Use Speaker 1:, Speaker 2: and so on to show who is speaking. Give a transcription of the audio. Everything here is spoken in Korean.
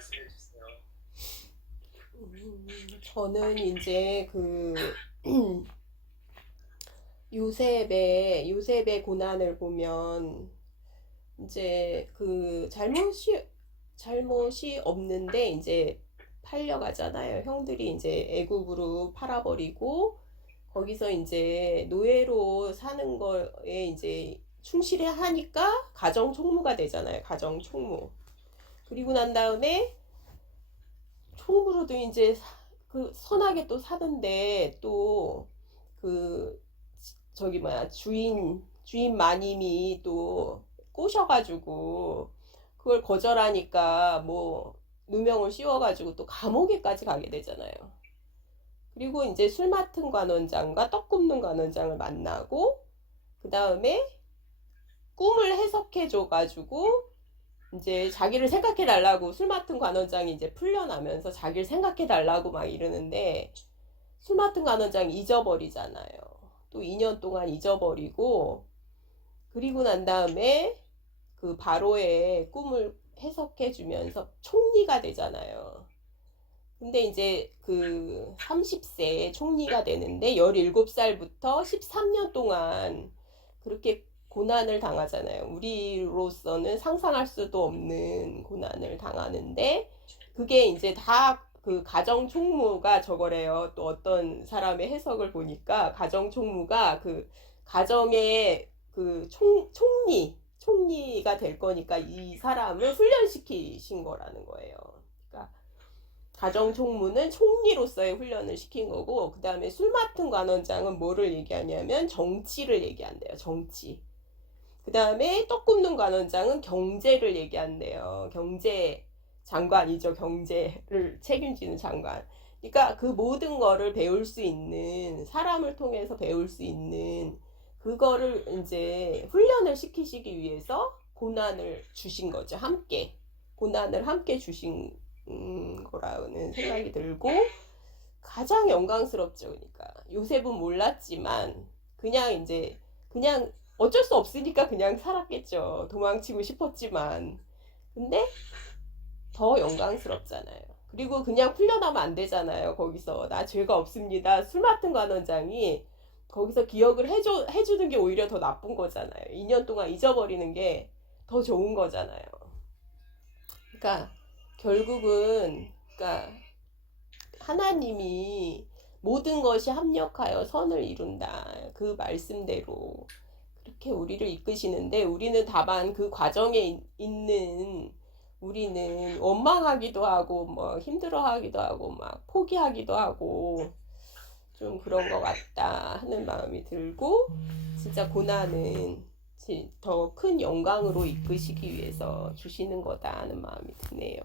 Speaker 1: 말씀해 주세요.
Speaker 2: 음, 저는 이제 그 요셉의 요셉의 고난을 보면 이제 그 잘못이 잘못이 없는데 이제 팔려가잖아요. 형들이 이제 애굽으로 팔아버리고 거기서 이제 노예로 사는 거에 이제 충실해 하니까 가정 총무가 되잖아요. 가정 총무. 그리고 난 다음에 총무로도 이제 사- 그 선하게 또 사는데 또 그 저기 뭐야 주인 주인 마님이 또 꼬셔가지고 그걸 거절하니까 뭐 누명을 씌워가지고 또 감옥에까지 가게 되잖아요. 그리고 이제 술 맡은 관원장과 떡 굽는 관원장을 만나고 그 다음에 꿈을 해석해 줘가지고 이제 자기를 생각해 달라고 술 맡은 관원장이 이제 풀려나면서 자기를 생각해 달라고 막 이러는데 술 맡은 관원장이 잊어버리잖아요. 또 2년 동안 잊어버리고 그리고 난 다음에 그 바로의 꿈을 해석해 주면서 총리가 되잖아요. 근데 이제 그 30세 총리가 되는데 17살부터 13년 동안 그렇게 고난을 당하잖아요. 우리로서는 상상할 수도 없는 고난을 당하는데 그게 이제 다 그 가정 총무가 저거래요. 또 어떤 사람의 해석을 보니까 가정 총무가 그 가정의 그 총, 총리 총리가 될 거니까 이 사람을 훈련시키신 거라는 거예요. 그러니까 가정 총무는 총리로서의 훈련을 시킨 거고 그 다음에 술 맡은 관원장은 뭐를 얘기하냐면 정치를 얘기한대요. 정치. 그 다음에 떡 굽는 관원장은 경제를 얘기한대요. 경제 장관이죠. 경제를 책임지는 장관. 그러니까 그 모든 거를 배울 수 있는 사람을 통해서 배울 수 있는 그거를 이제 훈련을 시키시기 위해서 고난을 주신 거죠. 함께 고난을 함께 주신 음, 거라는 생각이 들고 가장 영광스럽죠. 그러니까 요셉은 몰랐지만 그냥 이제 그냥 어쩔 수 없으니까 그냥 살았겠죠. 도망치고 싶었지만 근데 더 영광스럽잖아요. 그리고 그냥 풀려나면 안 되잖아요. 거기서 나 죄가 없습니다. 술 맡은 관원장이 거기서 기억을 해줘, 해주는 게 오히려 더 나쁜 거잖아요. 2년 동안 잊어버리는 게 더 좋은 거잖아요. 그러니까 결국은 그러니까 하나님이 모든 것이 합력하여 선을 이룬다. 그 말씀대로 그렇게 우리를 이끄시는데 우리는 다만 그 과정에 있- 있는 우리는 원망하기도 하고 뭐 힘들어하기도 하고 막 포기하기도 하고 좀 그런 것 같다 하는 마음이 들고 진짜 고난은 더 큰 영광으로 이끄시기 위해서 주시는 거다 하는 마음이 드네요.